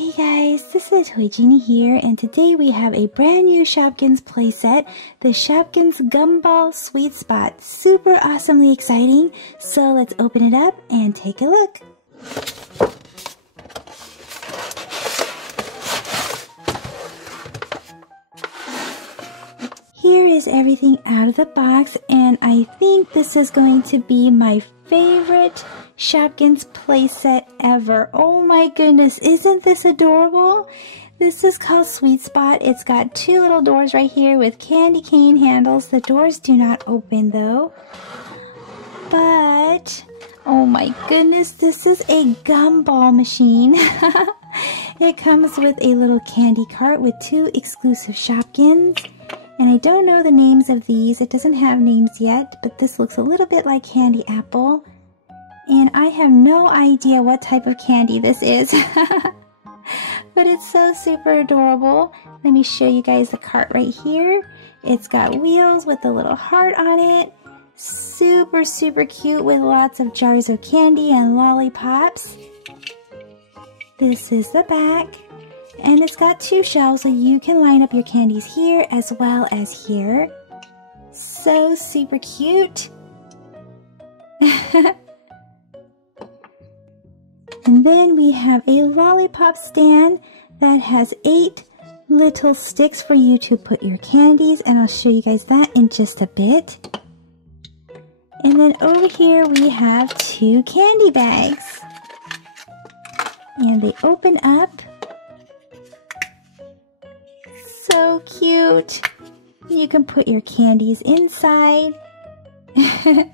Hey guys, this is Toy Genie here, and today we have a brand new Shopkins playset, the Shopkins Gumball Sweet Spot. Super awesomely exciting, so let's open it up and take a look. Here is everything out of the box, and I think this is going to be my favorite Shopkins playset ever. Oh my goodness, isn't this adorable? This is called Sweet Spot. It's got two little doors right here with candy cane handles. The doors do not open though. But, oh my goodness, this is a gumball machine. It comes with a little candy cart with two exclusive Shopkins. And I don't know the names of these. It doesn't have names yet, but this looks a little bit like candy apple. And I have no idea what type of candy this is. But it's so super adorable. Let me show you guys the cart right here. It's got wheels with a little heart on it. Super, super cute with lots of jars of candy and lollipops. This is the back. And it's got two shelves so you can line up your candies here as well as here. So super cute. And then we have a lollipop stand that has 8 little sticks for you to put your candies, and I'll show you guys that in just a bit. And then over here we have 2 candy bags. And they open up. So cute. You can put your candies inside. I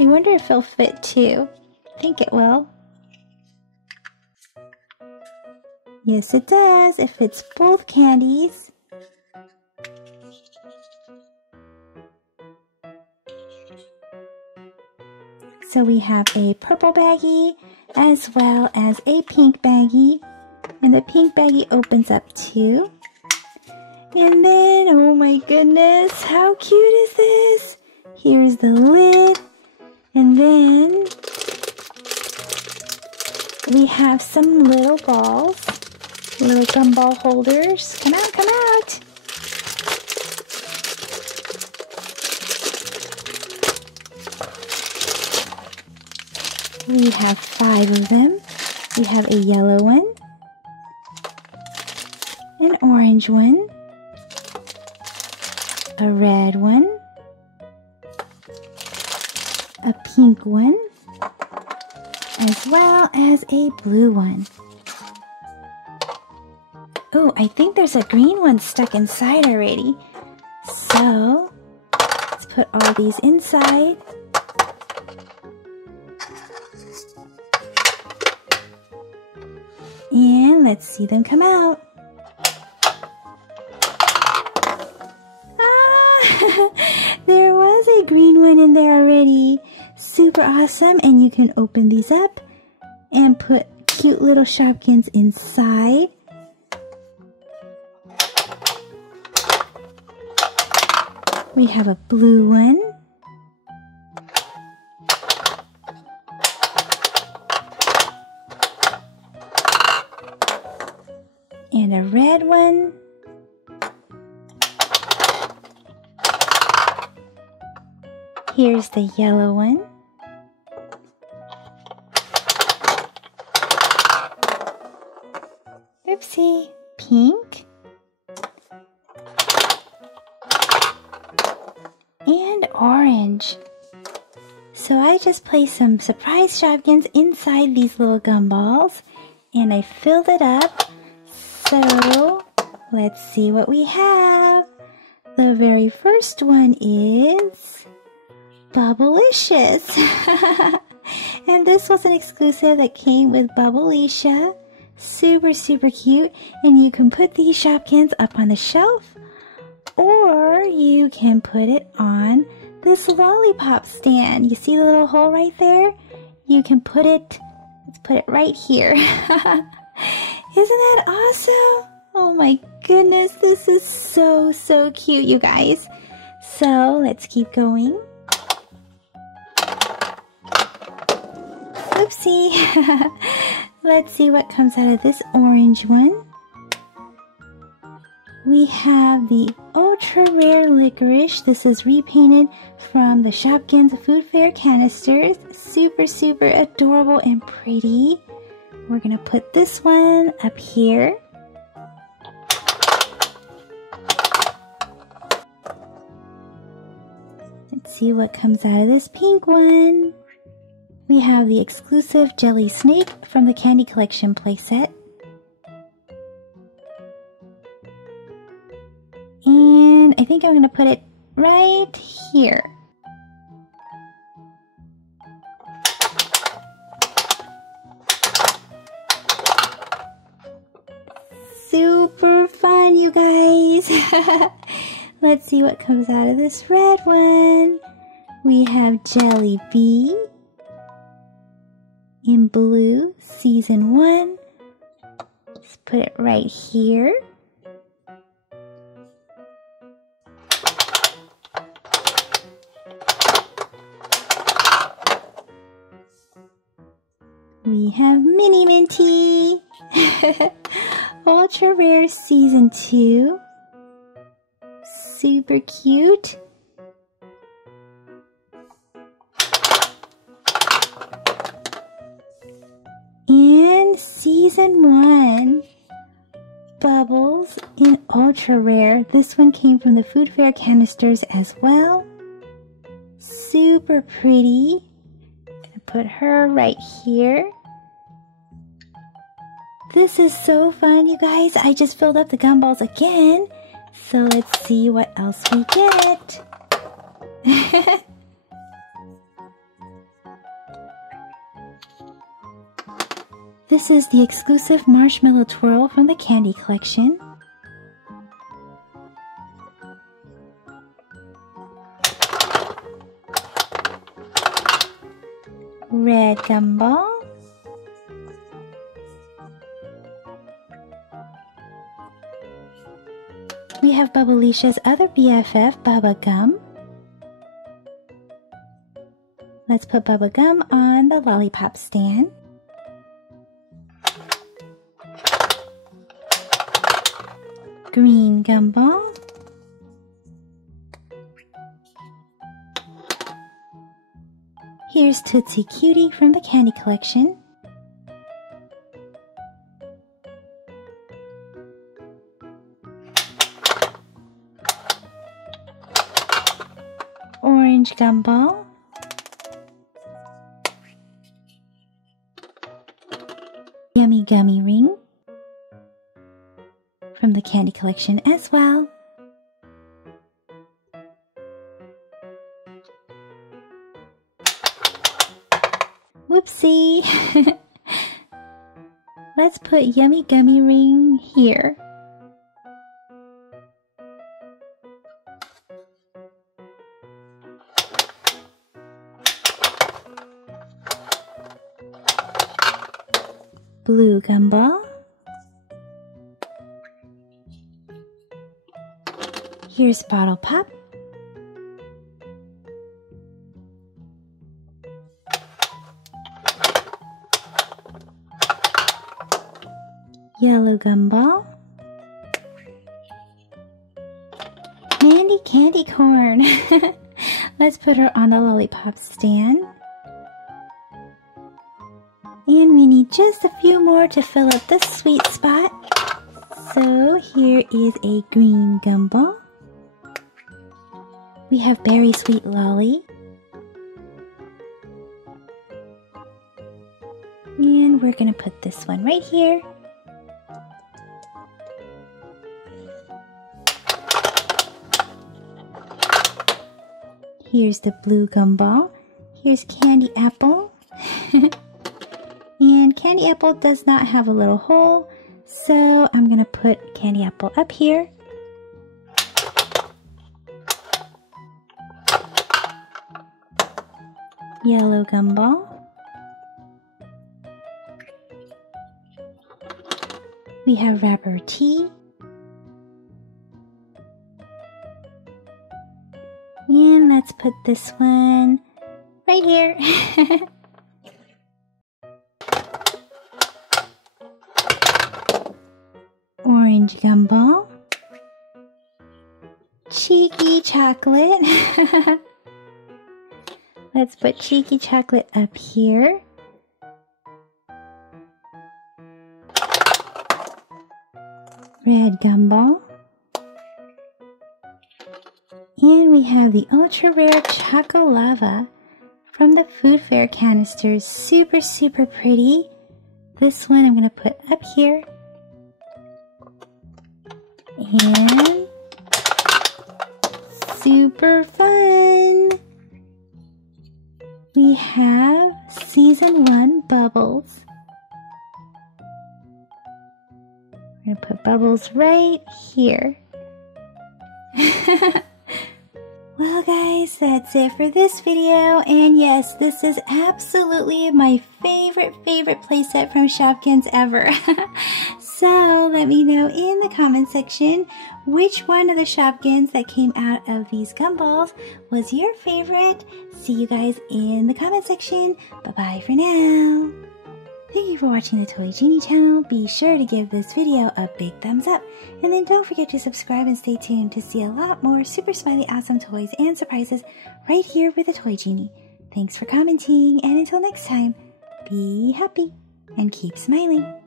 wonder if it'll fit too. I think it will. Yes, it does. It fits both candies. So we have a purple baggie as well as a pink baggie. And the pink baggie opens up too. And then, oh my goodness, how cute is this? Here's the lid. And then we have some little balls, little gumball holders. Come out, come out. We have 5 of them. We have a yellow one, an orange one, a red one, a pink one, as well as a blue one. Oh, I think there's a green one stuck inside already. So, let's put all these inside. And let's see them come out. There was a green one in there already. Super awesome. And you can open these up and put cute little Shopkins inside. We have a blue one. And a red one. Here's the yellow one. Oopsie. Pink. And orange. So I just placed some surprise Shopkins inside these little gumballs, and I filled it up. So let's see what we have. The very first one is Bubblicious. And this was an exclusive that came with Bubbleisha. Super, super cute. And you can put these Shopkins up on the shelf, or you can put it on this lollipop stand. You see the little hole right there? You can put it, let's put it right here. Isn't that awesome? Oh my goodness, this is so, so cute, you guys. So let's keep going. Oopsie. Let's see what comes out of this orange one. We have the ultra rare licorice. This is repainted from the Shopkins Food Fair canisters. Super, super adorable and pretty. We're gonna put this one up here. Let's see what comes out of this pink one. We have the exclusive jelly snake from the Candy Collection playset. And I think I'm going to put it right here. Super fun, you guys! Let's see what comes out of this red one. We have Jelly Bee in blue, season 1. Let's put it right here. We have Mini Minty, ultra rare season 2, super cute. And season 1, Bubbles in ultra rare. This one came from the Food Fair canisters as well. Super pretty. Gonna put her right here. This is so fun, you guys. I just filled up the gumballs again. So let's see what else we get. This is the exclusive marshmallow twirl from the Candy Collection. Red gumball. We have Bubblicia's other BFF, Bubba Gum. Let's put Bubba Gum on the lollipop stand. Green gumball. Here's Tootsie Cutie from the Candy Collection. Orange gumball. Yummy gummy ring from the Candy Collection as well. Whoopsie! Let's put Yummy Gummy Ring here. Blue gumball. Here's Bottle Pop. Yellow gumball. Mandy Candy Corn. Let's put her on the lollipop stand. And we need just a few more to fill up this sweet spot. So here is a green gumball. We have Berry Sweet Lolly. And we're gonna put this one right here. Here's the blue gumball. Here's Candy Apple. And Candy Apple does not have a little hole, so I'm gonna put Candy Apple up here. Yellow gumball. We have Rapper Tea. And let's put this one right here. orange gumball, cheeky chocolate. Let's put cheeky chocolate up here. Red gumball. And we have the ultra rare Choco Lava from the Food Fair canisters. Super, super pretty. This one I'm going to put up here. And super fun. We have Season 1 Bubbles. We're going to put Bubbles right here. Well guys, that's it for this video, and yes, this is absolutely my favorite playset from Shopkins ever. So let me know in the comment section which one of the Shopkins that came out of these gumballs was your favorite. See you guys in the comment section. Bye-bye for now. Thank you for watching the Toy Genie channel. Be sure to give this video a big thumbs up. And then don't forget to subscribe and stay tuned to see a lot more super smiley awesome toys and surprises right here with the Toy Genie. Thanks for commenting, and until next time, be happy and keep smiling.